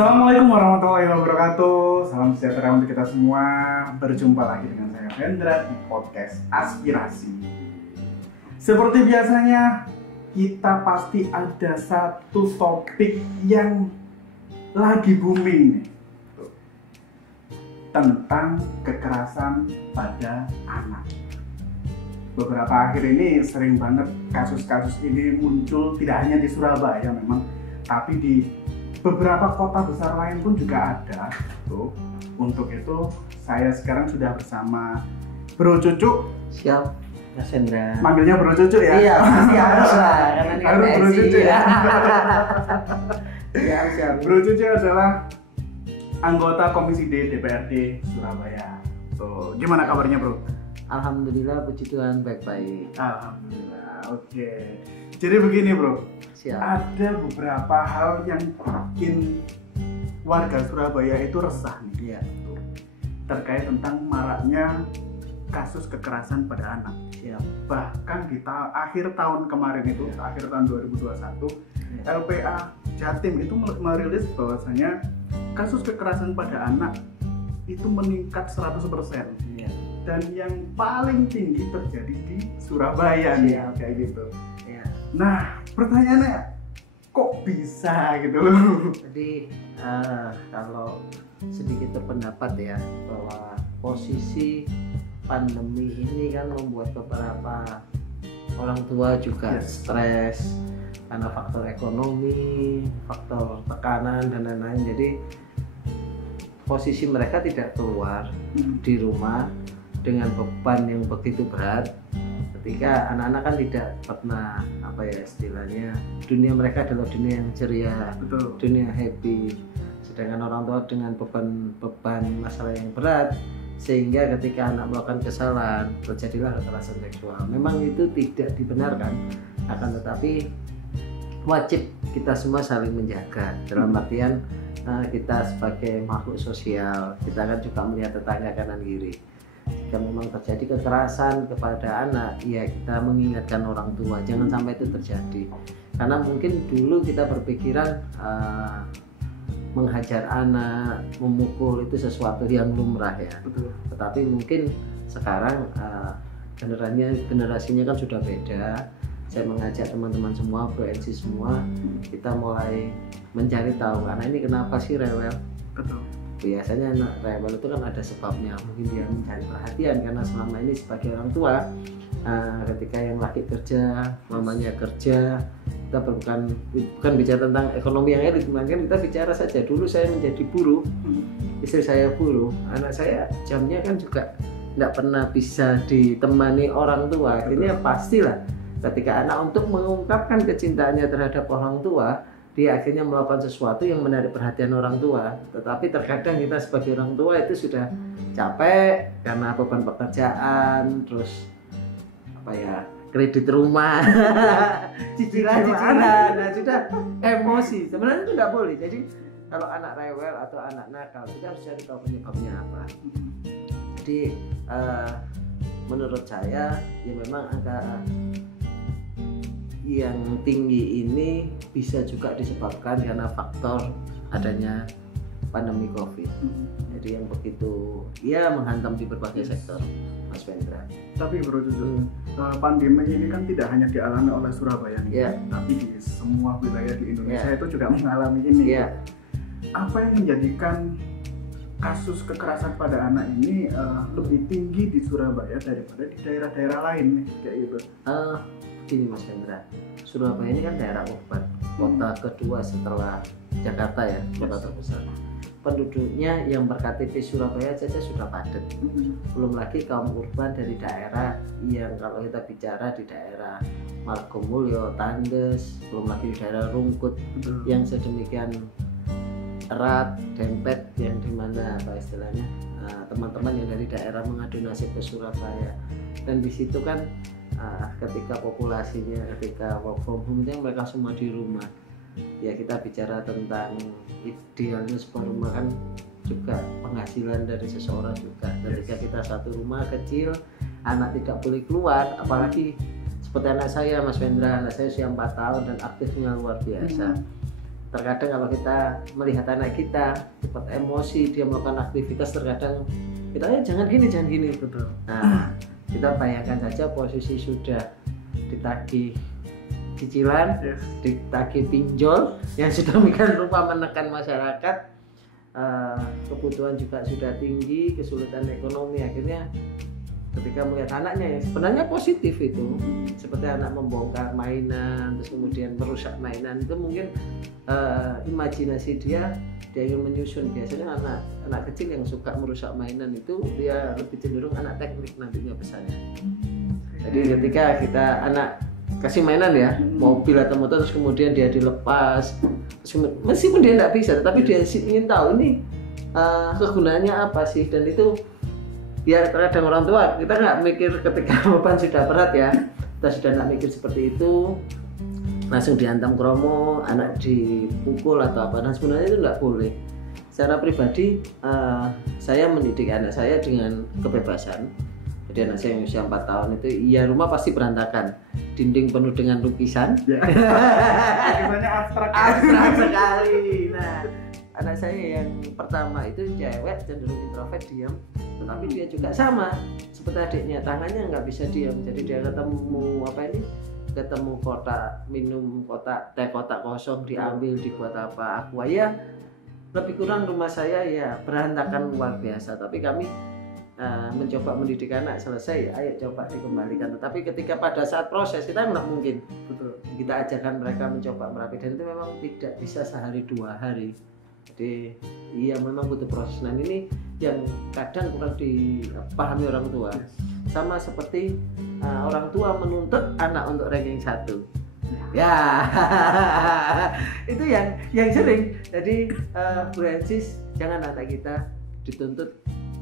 Assalamualaikum warahmatullahi wabarakatuh. Salam sejahtera untuk kita semua. Berjumpa lagi dengan saya Hendra di podcast Aspirasi. Seperti biasanya, kita pasti ada satu topik yang lagi booming nih, tentang kekerasan pada anak. Beberapa akhir ini sering banget kasus-kasus ini muncul, tidak hanya di Surabaya memang, tapi di beberapa kota besar lain pun juga ada. Tuh. Untuk itu saya sekarang sudah bersama Bro Cucu. Siap, Mas Hendra. Manggilnya Bro Cucu ya? Iya, pasti harus lah, karena ini harus Bro Cucu ya. Siap. Bro Cucu adalah anggota Komisi D DPRD Surabaya. Tuh, gimana kabarnya Bro? Alhamdulillah, puji Tuhan baik-baik. Alhamdulillah. Oke. Jadi begini Bro. Siap. Ada beberapa hal yang bikin warga Surabaya itu resah nih. Iya. Terkait tentang maraknya kasus kekerasan pada anak. Siap. Bahkan di akhir tahun kemarin itu, akhir tahun 2021, LPA Jatim itu merilis bahwasanya kasus kekerasan pada anak itu meningkat 100%. Iya. Dan yang paling tinggi terjadi di Surabaya nih, kayak gitu. Iya. Nah, pertanyaannya kok bisa gitu loh? Jadi kalau sedikit berpendapat ya, bahwa posisi pandemi ini kan membuat beberapa orang tua juga stres karena faktor ekonomi, faktor tekanan dan lain-lain. Jadi posisi mereka tidak keluar di rumah dengan beban yang begitu berat, ketika anak-anak kan tidak pernah istilahnya, dunia mereka adalah dunia yang ceria. Betul. Dunia happy, sedangkan orang tua dengan beban masalah yang berat, sehingga ketika anak melakukan kesalahan terjadilah kekerasan seksual. Memang itu tidak dibenarkan, akan tetapi wajib kita semua saling menjaga, dalam artian kita sebagai makhluk sosial, kita kan juga melihat tetangga kanan kiri. Jika memang terjadi kekerasan kepada anak, ya kita mengingatkan orang tua jangan sampai itu terjadi. Karena mungkin dulu kita berpikiran menghajar anak, memukul itu sesuatu yang lumrah ya. Betul. Tetapi mungkin sekarang generasinya kan sudah beda. Saya mengajak teman-teman semua, BNC semua, kita mulai mencari tahu karena ini kenapa sih rewel. Betul. Biasanya anak rewel itu kan ada sebabnya, mungkin dia mencari perhatian karena selama ini sebagai orang tua, ketika yang laki kerja, mamanya kerja, kita bukan bicara tentang ekonomi yang elit, melainkan kita bicara saja. Dulu saya menjadi buruh, istri saya buruh, anak saya jamnya kan juga tidak pernah bisa ditemani orang tua. Akhirnya pastilah ketika anak untuk mengungkapkan kecintaannya terhadap orang tua, dia akhirnya melakukan sesuatu yang menarik perhatian orang tua. Tetapi terkadang kita sebagai orang tua itu sudah capek karena beban pekerjaan, terus kredit rumah, cicilan, nah sudah emosi. Sebenarnya itu tidak boleh. Jadi kalau anak rewel atau anak nakal, kita harus cari tahu penyebabnya apa. Jadi menurut saya ya memang angka yang tinggi ini bisa juga disebabkan karena faktor adanya pandemi COVID. Jadi yang begitu menghantam di berbagai sektor, Mas Vendra. Tapi Bro Cucu, pandemi ini kan tidak hanya dialami oleh Surabaya nih, tapi di semua wilayah di Indonesia itu juga mengalami ini. Apa yang menjadikan kasus kekerasan pada anak ini lebih tinggi di Surabaya daripada di daerah-daerah lain nih, kayak gitu? Gini Mas Hendra, Surabaya ini kan daerah urban, kota kedua setelah Jakarta ya, kota terbesar. Penduduknya yang berKTP Surabaya saja sudah padat. Belum lagi kaum urban dari daerah yang kalau kita bicara di daerah Mangkomulyo, Tandes, belum lagi di daerah Rungkut yang sedemikian erat, dempet, yang dimana istilahnya teman-teman yang dari daerah mengadu nasib ke Surabaya. Dan di situ kan ketika populasinya, ketika work from home, mereka semua di rumah. Ya kita bicara tentang idealnya sebuah rumah kan juga penghasilan dari seseorang juga. Ketika kita satu rumah kecil, anak tidak boleh keluar, apalagi seperti anak saya Mas Vendra, anak saya usia 4 tahun dan aktifnya luar biasa. terkadang kalau kita melihat anak kita cepat emosi, dia melakukan aktivitas, terkadang kita jangan gini. Betul. Nah, kita bayangkan saja posisi sudah ditagih cicilan, ditagih pinjol yang sudah mikirin rupa menekan masyarakat, kebutuhan juga sudah tinggi, kesulitan ekonomi. Akhirnya ketika melihat anaknya yang sebenarnya positif itu, seperti anak membongkar mainan terus kemudian merusak mainan, itu mungkin imajinasi dia ingin menyusun. Biasanya anak kecil yang suka merusak mainan itu dia lebih cenderung anak teknik nantinya besarnya. Jadi ketika kita anak kasih mainan ya, mobil atau motor, terus kemudian dia dilepas, meskipun dia tidak bisa, tetapi dia ingin tahu ini kegunaannya apa sih. Dan itu ya terkadang orang tua kita nggak mikir ketika beban sudah berat ya, kita sudah nggak mikir seperti itu, langsung dihantam kromo, anak dipukul atau apa. Dan sebenarnya itu nggak boleh. Secara pribadi saya mendidik anak saya dengan kebebasan. Jadi anak saya yang usia 4 tahun itu, ya rumah pasti berantakan, dinding penuh dengan lukisan. Lukisannya abstrak sekali. Nah, anak saya yang pertama itu cewek, cenderung introvert, diam. Tetapi dia juga sama seperti adiknya, tangannya nggak bisa diam. Jadi dia ketemu kotak minum, kotak teh, kotak kosong, diambil, dibuat apa, aqua. Ya lebih kurang rumah saya ya berantakan luar biasa. Tapi kami mencoba mendidik anak, selesai ayo coba dikembalikan. Tetapi ketika pada saat proses kita nggak mungkin kita ajarkan mereka mencoba merapikan, itu memang tidak bisa sehari 2 hari. Jadi iya memang butuh proses. Nah ini yang kadang kurang dipahami orang tua. Sama seperti orang tua menuntut anak untuk ranking 1. Ya itu yang sering. Jadi Bu Hensis, jangan anak kita dituntut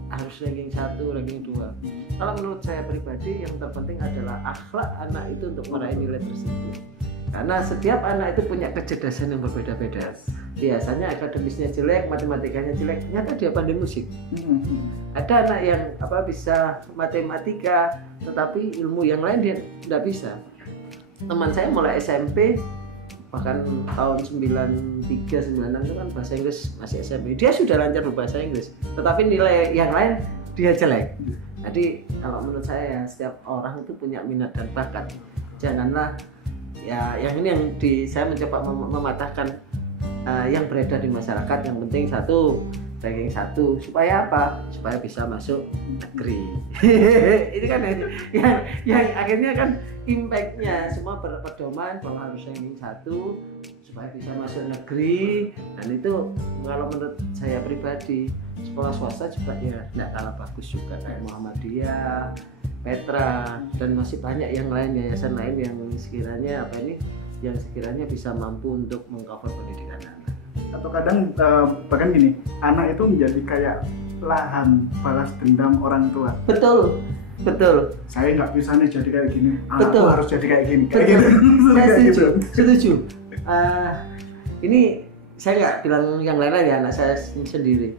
harus ranking 1, ranking 2. Kalau menurut saya pribadi yang terpenting adalah akhlak anak itu untuk meraih nilai tersebut. Karena setiap anak itu punya kecerdasan yang berbeda-beda. Biasanya akademisnya jelek, matematikanya jelek, ternyata dia pandai musik. Ada anak yang bisa matematika, tetapi ilmu yang lain dia tidak bisa. Teman saya mulai SMP, bahkan tahun 93, 96 itu kan bahasa Inggris masih SMP, dia sudah lancar berbahasa Inggris, tetapi nilai yang lain dia jelek. Jadi kalau menurut saya setiap orang itu punya minat dan bakat. Janganlah ya yang ini saya mencoba mematahkan yang beredar di masyarakat. Yang penting 1 ranking 1 supaya apa? Supaya bisa masuk negeri. Ini kan yang akhirnya kan impactnya semua berpedoman bahwa harus ranking 1 supaya bisa masuk negeri. Dan itu kalau menurut saya pribadi, sekolah swasta juga ya tidak kalah bagus juga, kayak Muhammadiyah, Petra, dan masih banyak yang lain, yayasan lain yang sekiranya bisa mampu untuk mengcover pendidikan anak. Atau kadang bahkan gini, anak itu menjadi kayak lahan balas dendam orang tua. Betul. Saya nggak bisa nih jadi kayak gini, Betul. Aku harus jadi kayak gini. Saya setuju. Ini saya nggak bilang yang lain ya, anak saya sendiri.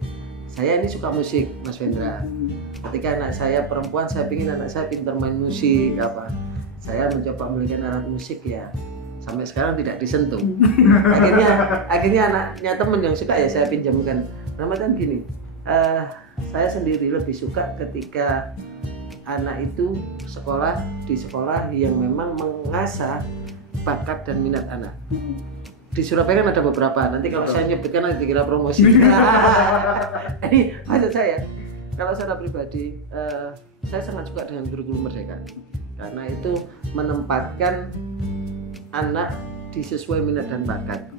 Saya ini suka musik, Mas Wendra. Ketika anak saya perempuan, saya ingin anak saya pintar main musik apa. Saya mencoba membelikan alat musik ya, sampai sekarang tidak disentuh. Akhirnya anaknya temen yang suka ya saya pinjamkan. Namanya gini, saya sendiri lebih suka ketika anak itu di sekolah yang memang mengasah bakat dan minat anak. Di Surabaya kan ada beberapa, nanti kalau saya nyebutkan nanti dikira promosi. Ini maksud saya, kalau secara pribadi saya sangat suka dengan kurikulum Merdeka, karena itu menempatkan anak sesuai minat dan bakat.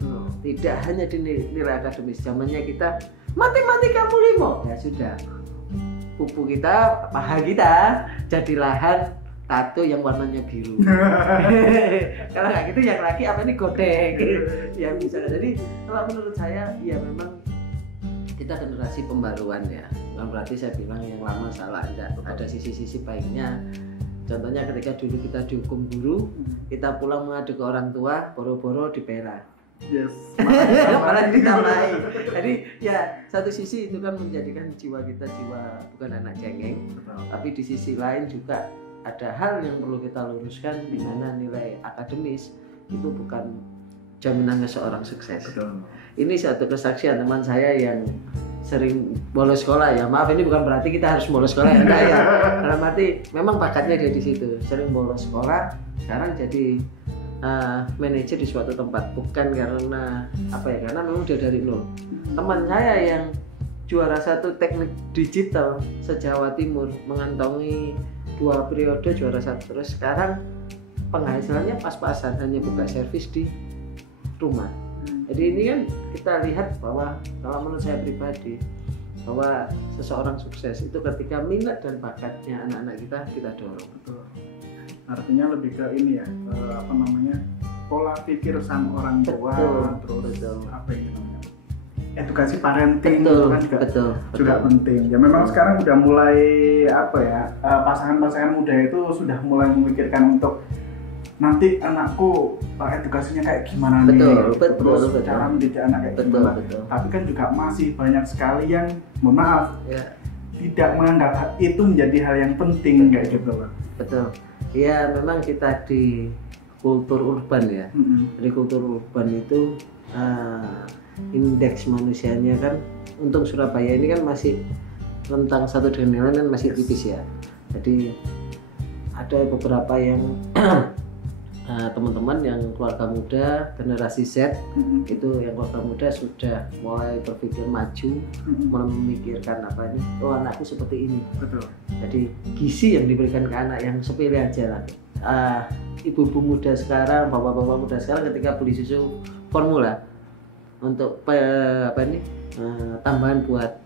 Tidak hanya di nilai akademis. Zamannya kita matematika 5, ya sudah, pupu kita, paha kita jadi lahan tato yang warnanya biru. Kalau nggak gitu yang laki apa nih godek. Ya misalnya. Jadi kalau menurut saya ya memang kita generasi pembaruan ya. Bukan berarti saya bilang yang lama salah, enggak. Ada sisi-sisi baiknya. Contohnya ketika dulu kita dihukum guru, kita pulang mengadu ke orang tua, boro-boro dibela. Yes. Malah ditambahi. Jadi ya satu sisi itu kan menjadikan jiwa kita bukan anak cengeng, tapi di sisi lain juga ada hal yang perlu kita luruskan, di mana nilai akademis itu bukan jaminannya seorang sukses. Betul. Ini satu kesaksian teman saya yang sering bolos sekolah ya. Maaf, ini bukan berarti kita harus bolos sekolah ya, enggak ya. Dalam arti memang bakatnya dia di situ. Sering bolos sekolah, sekarang jadi manajer di suatu tempat. Bukan karena apa ya? Karena memang dia dari nol. Teman saya yang juara 1 teknik digital se-Jawa Timur, mengantongi 2 periode juara 1, terus sekarang penghasilannya pas-pasan, hanya buka servis di rumah. Jadi ini kan kita lihat bahwa kalau menurut saya pribadi bahwa seseorang sukses itu ketika minat dan bakatnya anak-anak kita dorong. Betul. Artinya lebih ke ini ya, pola pikir sang orang tua, terus apa yang namanya edukasi parenting itu kan juga penting. Ya memang sekarang udah mulai pasangan-pasangan muda itu sudah mulai memikirkan untuk nanti anakku edukasinya kayak gimana terus cara mendidik anak kayak gimana. Tapi kan juga masih banyak sekali yang tidak menganggap itu menjadi hal yang penting kayak gitu Pak. Betul. Ya memang kita di kultur urban ya. Di kultur urban itu indeks manusianya kan untuk Surabaya ini kan masih rentang satu dengan lain kan masih tipis ya. Jadi ada beberapa yang teman-teman yang keluarga muda generasi Z itu yang keluarga muda sudah mulai berpikir maju, mulai memikirkan anakku seperti ini. Betul. Jadi gizi yang diberikan ke anak yang sepele aja lah. Ibu-ibu muda sekarang, bapak-bapak muda sekarang ketika beli susu formula untuk tambahan buat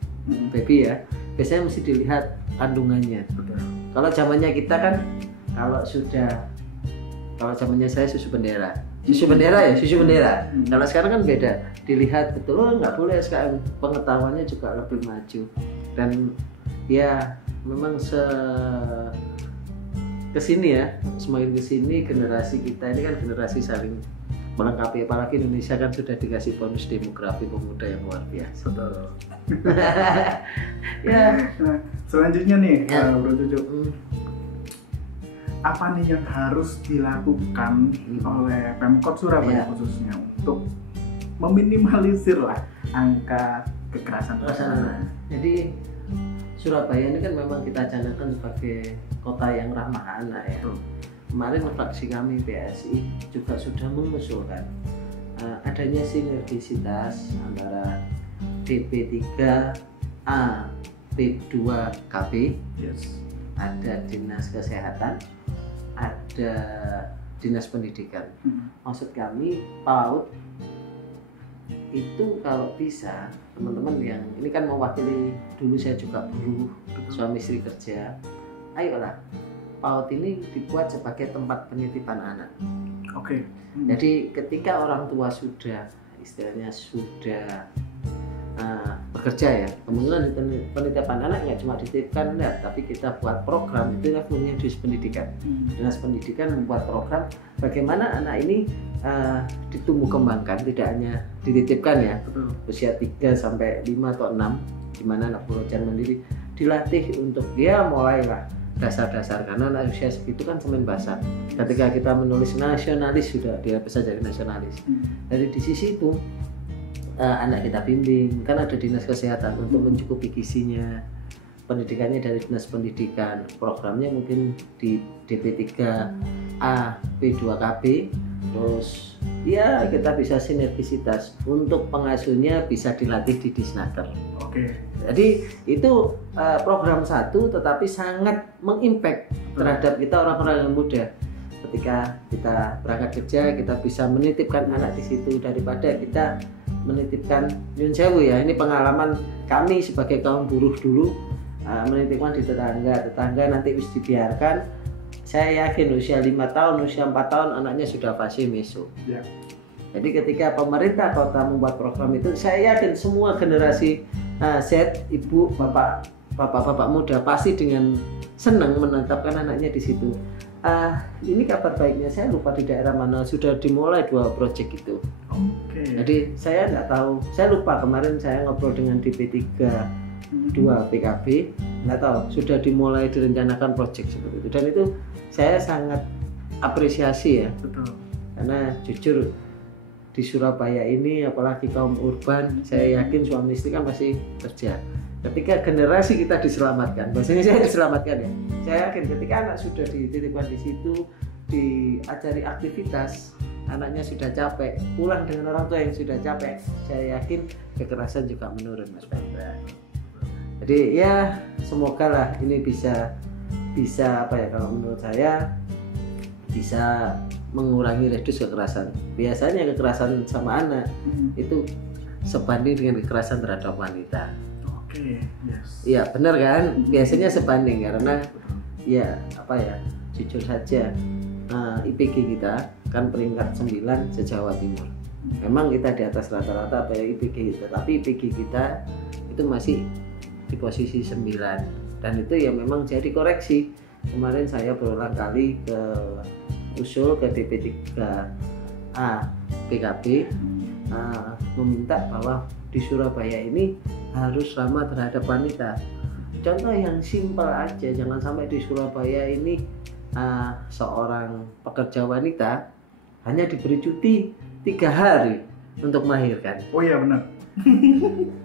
baby ya, biasanya mesti dilihat kandungannya. Betul. Kalau zamannya kita kan kalau zamannya saya susu bendera ya. Kalau sekarang kan beda, dilihat betul nggak boleh SKM, pengetahuannya juga lebih maju dan ya memang semakin kesini generasi kita ini kan generasi saling melengkapi, apalagi Indonesia kan sudah dikasih bonus demografi pemuda yang luar biasa. Betul. Ya. Nah, selanjutnya nih Bro Cucu, apa nih yang harus dilakukan oleh Pemkot Surabaya khususnya untuk meminimalisir lah angka kekerasan anak? Jadi Surabaya ini kan memang kita canangkan sebagai kota yang ramah anak ya. Kemarin fraksi kami PSI juga sudah mengusulkan adanya sinergisitas antara DP3A P2KB, ada dinas kesehatan, ada dinas pendidikan. Maksud kami PAUD itu kalau bisa teman-teman yang ini kan mewakili, dulu saya juga buruh, suami istri kerja, ayolah PAUD ini dibuat sebagai tempat penitipan anak. Oke. Jadi ketika orang tua sudah istilahnya sudah bekerja ya, kemungkinan penitipan anak nggak cuma dititipkan enggak, tapi kita buat program itu kan punya dinas pendidikan. Dinas pendidikan membuat program bagaimana anak ini ditumbuh kembangkan, tidak hanya dititipkan ya, usia 3 sampai 5 atau 6, di mana anak belajar mandiri dilatih untuk dia mulailah dasar-dasar, karena anak usia segitu kan semen basah. Ketika kita menulis nasionalis sudah dia bisa jadi nasionalis. Dari di sisi itu anak kita bimbing, kan ada dinas kesehatan untuk mencukupi gizinya, pendidikannya dari dinas pendidikan, programnya mungkin di DP3A P2KB, terus ya kita bisa sinergisitas untuk pengasuhnya bisa dilatih di Disnaker. Oke. Jadi itu program satu tetapi sangat mengimpact terhadap kita orang-orang yang muda. Ketika kita berangkat kerja kita bisa menitipkan anak di situ daripada kita menitipkan nyun sewu ya. Ini pengalaman kami sebagai kaum buruh dulu, menitipkan di tetangga nanti wis dibiarkan. Saya yakin usia 5 tahun, usia 4 tahun anaknya sudah fase meso. Jadi ketika pemerintah kota membuat program itu, saya yakin semua generasi Z, ibu, bapak muda pasti dengan senang menetapkan anaknya di situ. Ini kabar baiknya, saya lupa di daerah mana sudah dimulai 2 proyek itu. Jadi saya nggak tahu, saya lupa kemarin saya ngobrol dengan DP3 2 PKB, nggak tahu sudah dimulai direncanakan proyek seperti itu, dan itu saya sangat apresiasi ya. Betul. Karena jujur di Surabaya ini, apalagi kaum urban, saya yakin suami istri kan masih kerja. Ketika generasi kita diselamatkan, bahasanya saya diselamatkan ya, saya yakin ketika anak sudah dititipkan di situ, diajari aktivitas, anaknya sudah capek, pulang dengan orang tua yang sudah capek, saya yakin kekerasan juga menurun, Mas Bambang. Jadi ya semoga lah ini bisa apa ya, kalau menurut saya bisa mengurangi redus kekerasan. Biasanya kekerasan sama anak itu sebanding dengan kekerasan terhadap wanita. Oke, yes. Iya benar kan? Biasanya sebanding karena ya apa ya, jujur saja IPK kita kan peringkat 9 se-Jawa Timur. Memang kita di atas rata-rata apa ya IPK kita, tapi IPK kita itu masih di posisi 9 dan itu ya memang jadi koreksi. Kemarin saya berulang kali ke usul ke DP3A PKB meminta bahwa di Surabaya ini harus ramah terhadap wanita. Contoh yang simpel aja, jangan sampai di Surabaya ini seorang pekerja wanita hanya diberi cuti 3 hari untuk melahirkan. Oh iya benar.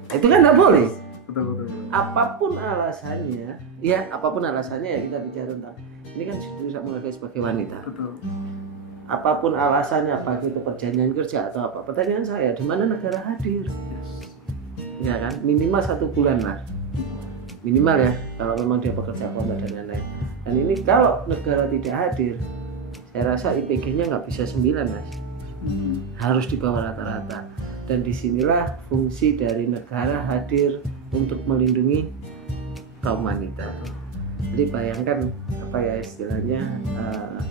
Itu kan nggak boleh. Betul. Apapun alasannya ya kita bicara tentang ini kan bisa menghargai sebagai wanita. Betul. Apapun alasannya, baik itu perjanjian kerja atau apa, pertanyaan saya di mana negara hadir? Yes. Ya kan, minimal 1 bulan lah, minimal ya kalau memang dia pekerja kontrak dan lain-lain. Dan ini kalau negara tidak hadir, saya rasa IPK-nya nggak bisa 9 Mas, harus di bawah rata-rata. Dan disinilah fungsi dari negara hadir untuk melindungi kaum wanita. Jadi bayangkan apa ya istilahnya,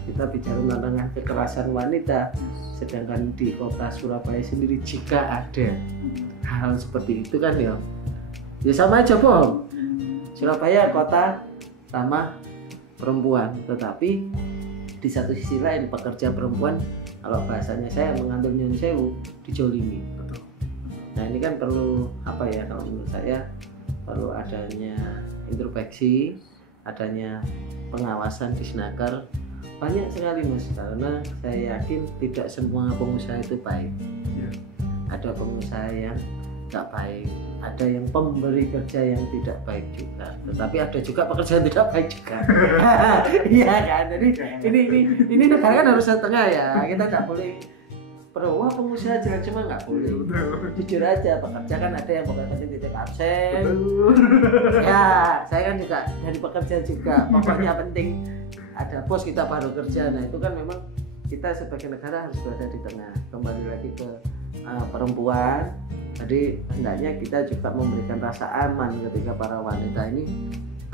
kita bicara tentang kekerasan wanita, sedangkan di kota Surabaya sendiri jika ada hal seperti itu kan ya sama aja bohong. Surabaya kota ramah perempuan, tetapi di satu sisi lain pekerja perempuan, kalau bahasanya saya mengambil nyun sewu, dijolimi. Betul. Nah ini kan perlu apa ya, kalau menurut saya perlu adanya introspeksi, adanya pengawasan di Snaker banyak sekali Mas, karena saya yakin tidak semua pengusaha itu baik. Ya. Ada pengusaha yang nggak baik, ada yang pemberi kerja yang tidak baik juga, tetapi ada juga pekerja yang tidak baik juga. Iya kan, jadi ini negara kan harus setengah ya, kita nggak boleh wah pengusaha jelek, cuma nggak boleh. Jujur aja, pekerja kan ada yang penting titik absen. Ya, saya kan juga dari pekerja juga, pokoknya penting ada bos kita baru kerja. Nah itu kan memang kita sebagai negara harus berada di tengah. Kembali lagi ke perempuan, jadi hendaknya kita juga memberikan rasa aman ketika para wanita ini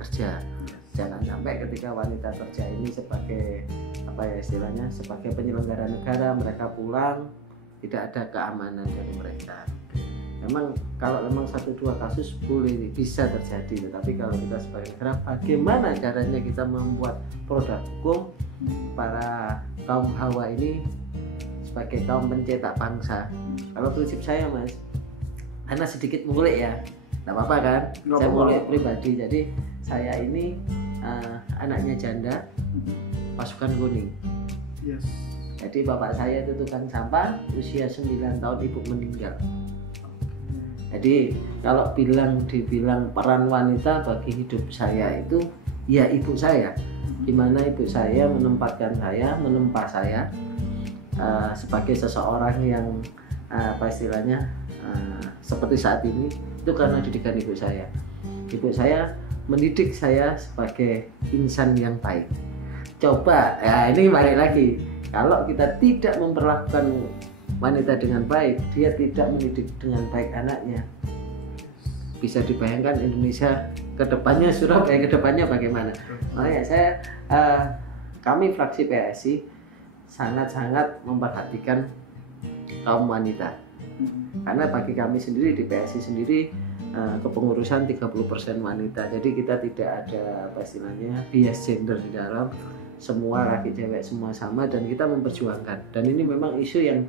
kerja. Jangan sampai ketika wanita kerja ini sebagai apa ya istilahnya, sebagai penyelenggara negara, mereka pulang tidak ada keamanan dari mereka. Memang kalau memang 1-2 kasus boleh bisa terjadi, tetapi kalau kita sebagai negara, bagaimana caranya kita membuat produk hukum para kaum hawa ini sebagai kaum pencetak bangsa. Kalau prinsip saya Mas, karena sedikit ngulik ya, nggak apa-apa kan? Saya ngulik pribadi, jadi saya ini anaknya janda pasukan kuning. Yes. Jadi bapak saya itu tukang sampah, usia 9 tahun ibu meninggal. Jadi kalau dibilang peran wanita bagi hidup saya itu ya ibu saya. Gimana ibu saya menempatkan saya, menempa saya sebagai seseorang yang apa istilahnya seperti saat ini, itu karena didikan ibu saya. Ibu saya mendidik saya sebagai insan yang baik. Coba, ya ini balik lagi, kalau kita tidak memperlakukan wanita dengan baik, dia tidak mendidik dengan baik anaknya, bisa dibayangkan Indonesia kedepannya, Surabaya kedepannya bagaimana. Makanya kami fraksi PSI sangat-sangat memperhatikan kaum wanita, karena bagi kami sendiri di PSI sendiri kepengurusan 30% wanita, jadi kita tidak ada apa istilahnya bias gender di dalam, semua laki cewek semua sama dan kita memperjuangkan, dan ini memang isu yang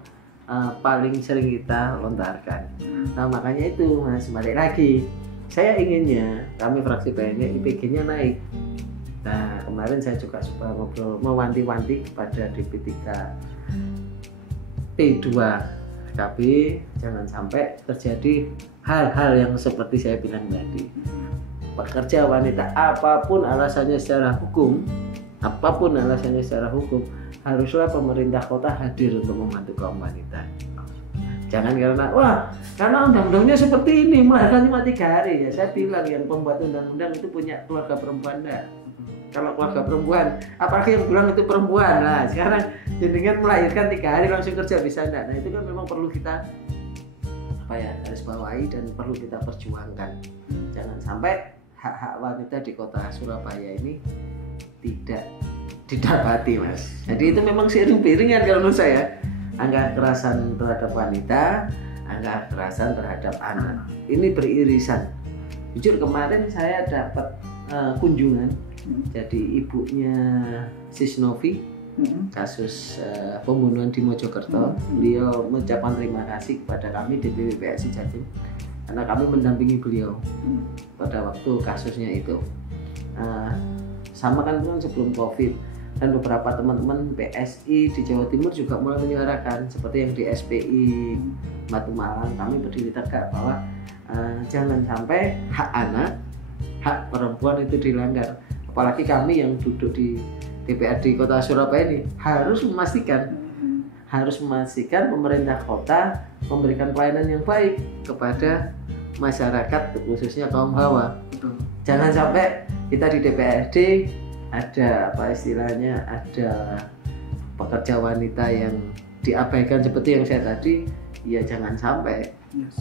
paling sering kita lontarkan. Nah makanya itu Mas, balik lagi, saya inginnya kami fraksi PNI IPG-nya naik. Nah kemarin saya juga sudah ngobrol mewanti-wanti kepada DP3 P2 FKB jangan sampai terjadi hal-hal yang seperti saya bilang tadi. Pekerja wanita apapun alasannya secara hukum, haruslah pemerintah kota hadir untuk membantu kaum wanita. Jangan karena undang-undangnya seperti ini, melahirkan cuma 3 hari. Ya saya bilang yang pembuat undang-undang itu punya keluarga perempuan enggak? Kalau keluarga perempuan, apalagi yang bilang itu perempuan. Nah sekarang jenengan melahirkan 3 hari langsung kerja bisa enggak? Nah itu kan memang perlu kita garis bawahi dan perlu kita perjuangkan. Jangan sampai hak-hak wanita di kota Surabaya ini tidak didapati, Mas. Jadi itu memang seiring-iringan kalau menurut saya. Angka kekerasan terhadap wanita, angka kekerasan terhadap anak. Ini beririsan. Jujur kemarin saya dapat kunjungan. Jadi ibunya Sisnovi, kasus pembunuhan di Mojokerto. Beliau mengucapkan terima kasih kepada kami DPW PSI Jatim karena kami mendampingi beliau pada waktu kasusnya itu. Sama kan sebelum COVID, dan beberapa teman-teman PSI di Jawa Timur juga mulai menyuarakan seperti yang di SPI Batu Malang. Kami berdiri tegak bahwa jangan sampai hak anak, hak perempuan itu dilanggar. Apalagi kami yang duduk di DPRD Kota Surabaya ini harus memastikan pemerintah kota memberikan pelayanan yang baik kepada masyarakat, khususnya kaum hawa. Jangan sampai kita di DPRD ada ada pekerja wanita yang diabaikan seperti yang saya tadi. Ya jangan sampai.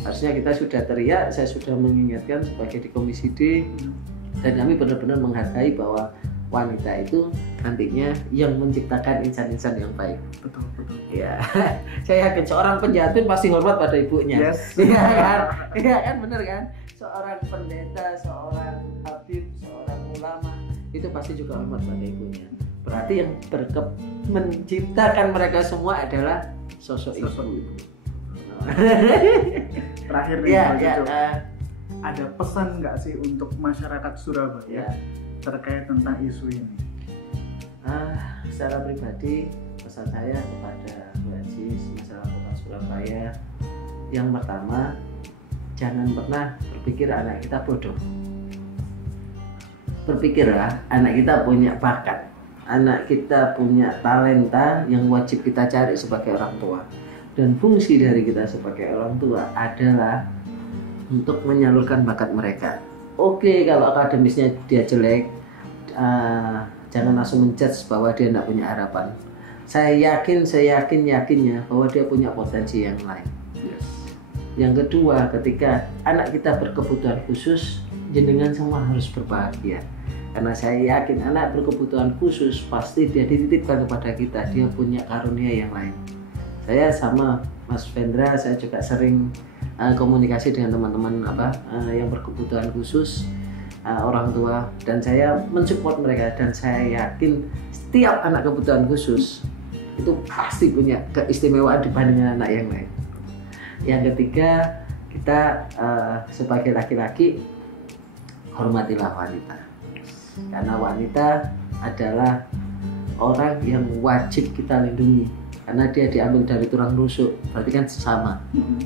Harusnya kita sudah teriak, saya sudah mengingatkan sebagai di Komisi D, dan kami benar-benar menghargai bahwa wanita itu nantinya yang menciptakan insan-insan yang baik. Betul. Ya, saya yakin seorang penjahat pun pasti hormat pada ibunya. Iya kan, benar kan? Seorang pendeta, seorang habib, seorang ulama itu pasti juga hormat pada ibunya. Berarti yang menciptakan mereka semua adalah sosok ibu. Terakhir nih, ada pesan nggak sih untuk masyarakat Surabaya terkait tentang isu ini? Secara pribadi pesan saya kepada Mbak Cis, masyarakat Kota Surabaya, yang pertama, jangan pernah berpikir anak kita bodoh. Berpikirlah anak kita punya bakat, anak kita punya talenta yang wajib kita cari sebagai orang tua. Dan fungsi dari kita sebagai orang tua adalah untuk menyalurkan bakat mereka. Oke, kalau akademisnya dia jelek, jangan langsung menjudge bahwa dia tidak punya harapan. Saya yakinnya bahwa dia punya potensi yang lain. Yang kedua, ketika anak kita berkebutuhan khusus, jenengan semua harus berbahagia. Karena saya yakin anak berkebutuhan khusus pasti dia dititipkan kepada kita, dia punya karunia yang lain. Saya sama Mas Vendra, saya juga sering komunikasi dengan teman-teman yang berkebutuhan khusus, orang tua, dan saya mensupport mereka, dan saya yakin setiap anak kebutuhan khusus itu pasti punya keistimewaan dibandingkan anak yang lain. Yang ketiga, kita sebagai laki-laki hormatilah wanita, karena wanita adalah orang yang wajib kita lindungi, karena dia diambil dari tulang rusuk, berarti kan sama.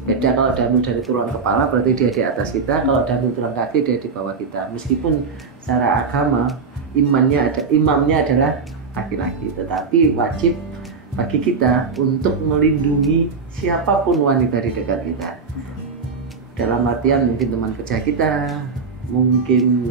Beda kalau diambil dari tulang kepala, berarti dia di atas kita. Kalau diambil tulang kaki, dia di bawah kita. Meskipun secara agama imamnya adalah laki-laki, tetapi wajib bagi kita untuk melindungi siapapun wanita di dekat kita. Dalam artian mungkin teman kerja kita, mungkin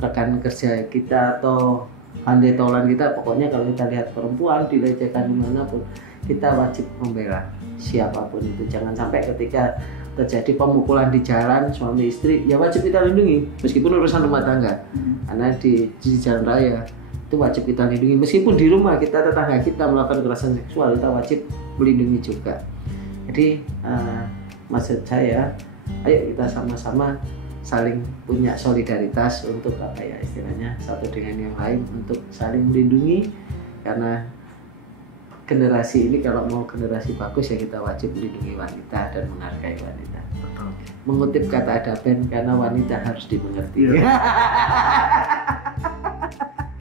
rekan kerja kita, atau handai tolan kita. Pokoknya kalau kita lihat perempuan dilecehkan dimanapun, kita wajib membela siapapun itu. Jangan sampai ketika terjadi pemukulan di jalan suami istri, ya wajib kita lindungi meskipun urusan rumah tangga. Karena di jalan raya itu wajib kita lindungi. Meskipun di rumah tetangga kita melakukan kekerasan seksual, kita wajib melindungi juga. Jadi maksud saya, ayo kita sama-sama saling punya solidaritas untuk istilahnya satu dengan yang lain, untuk saling melindungi. Karena generasi ini kalau mau generasi bagus, ya kita wajib melindungi wanita dan menghargai wanita. Betul. Mengutip kata ada Ben, karena wanita harus dimengerti.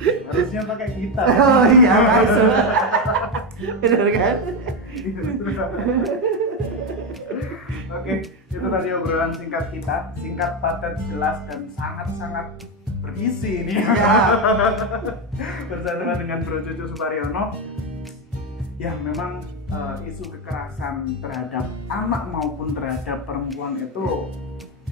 Harusnya pakai kita. Oh iya, benar kan? Oke, itu tadi obrolan singkat kita, singkat, padat, jelas, dan sangat-sangat berisi ini. Ya. Bersama dengan Bro Cucu Suparyono. Ya memang isu kekerasan terhadap anak maupun terhadap perempuan itu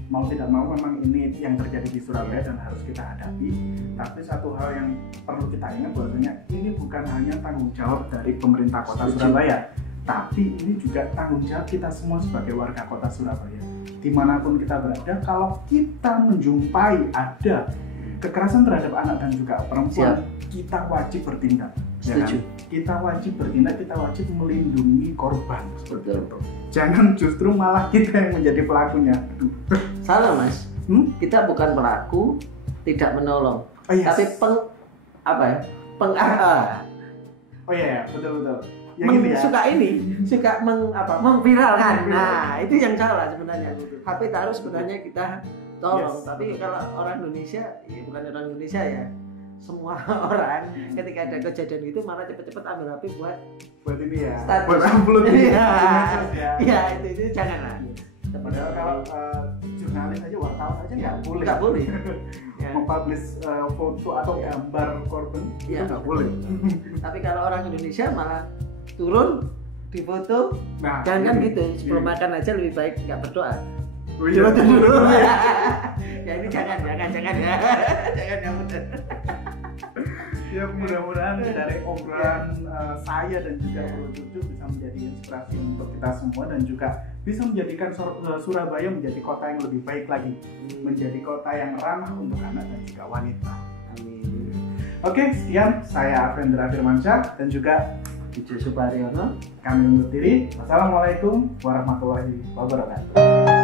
mau tidak mau memang ini yang terjadi di Surabaya dan harus kita hadapi. Tapi satu hal yang perlu kita ingat bahwasanya ini bukan hanya tanggung jawab dari pemerintah Kota Surabaya, tapi ini juga tanggung jawab kita semua sebagai warga Kota Surabaya. Dimanapun kita berada, kalau kita menjumpai ada kekerasan terhadap anak dan juga perempuan, kita wajib bertindak. Setuju. Ya kan? Kita wajib bertindak, kita wajib melindungi korban. Betul. Jangan justru malah kita yang menjadi pelakunya. Salah mas, kita bukan pelaku, tidak menolong, Oh, yes. tapi pengarah. Oh iya, betul. Yang ini ya. Suka memviralkan. Nah, itu yang salah sebenarnya. Tapi taruh sebenarnya kita tolong. Yes. Tapi kalau orang Indonesia, ya bukan orang Indonesia ya, semua orang ketika ada kejadian gitu malah cepet-cepet ambil HP buat ini ya. status. Buat upload ini. Iya, itu janganlah. Padahal kalau jurnalis aja, wartawan aja nggak boleh. Ya. Mempublish foto atau gambar korban itu Ya. nggak boleh. Tapi kalau orang Indonesia malah turun di foto, Nah, jangan kan ini. gitu. Sebelum makan aja lebih baik nggak berdoa. Oh, iya. Ya ini jangan ya. Jangan ya betul. Ya mudah-mudahan dari obrolan saya dan juga Bro Cucu bisa menjadi inspirasi untuk kita semua dan juga bisa menjadikan Surabaya menjadi kota yang lebih baik lagi, menjadi kota yang ramah untuk anak dan juga wanita. Amin. Oke, sekian saya Avendra Firmansyah dan juga Cucu Suparyono. kami undur diri. Wassalamualaikum warahmatullahi wabarakatuh.